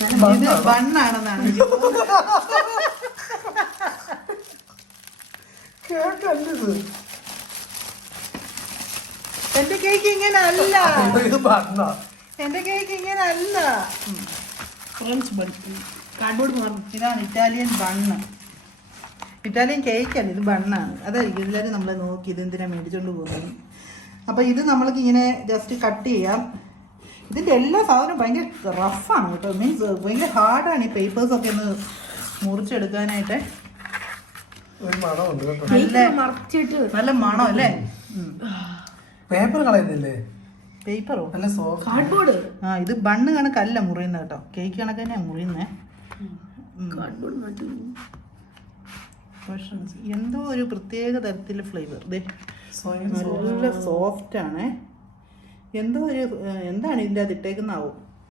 ഇത് ബണ്ണാണെന്നാണ് എന്റെ കേക്ക് ഇങ്ങനെ അല്ല, എന്റെ കേക്ക് ഇങ്ങനെ അല്ല. ഫ്രഞ്ച് ബൺ, കാർഡ്ബോർഡ് മാറും. ഇതാണ് ഇറ്റാലിയൻ ബണ്ണ്. ഇറ്റാലിയൻ കേക്കാണ്, ഇത് ബണ്ണാണ്. അതായിരിക്കും എല്ലാവരും നമ്മളെ നോക്കി ഇത് എന്തിനാ മേടിച്ചോണ്ട് പോകുന്നത്. അപ്പോൾ ഇത് നമ്മൾക്ക് ഇങ്ങനെ ജസ്റ്റ് കട്ട് ചെയ്യാം. ഇതിൻ്റെ എല്ലാ സാധനവും ഭയങ്കര റഫാണ് കേട്ടോ, മീൻസ് ഭയങ്കര ഹാർഡാണ് ഈ പേപ്പേഴ്സൊക്കെ ഒന്ന് മുറിച്ചെടുക്കാനായിട്ട്. നല്ല മണം അല്ലേ? പേപ്പർ കളയുന്നില്ലേ? പേപ്പറോ? നല്ല സോഫ്റ്റ് കാർഡ്ബോർഡ്. ആ, ഇത് ബണ്ണ് കണക്കല്ല മുറിയുന്നത് കേട്ടോ, കേക്ക് കണക്ക് തന്നെയാണ് മുറിയുന്നത്. എന്തോ ഒരു പ്രത്യേക തരത്തിലുള്ള ഫ്ലേവർ. നല്ല സോഫ്റ്റ് ആണ്. എന്തോ ഒരു എന്താണ് ഇതിൻ്റെ അത് ഇട്ടേക്കുന്നാവും.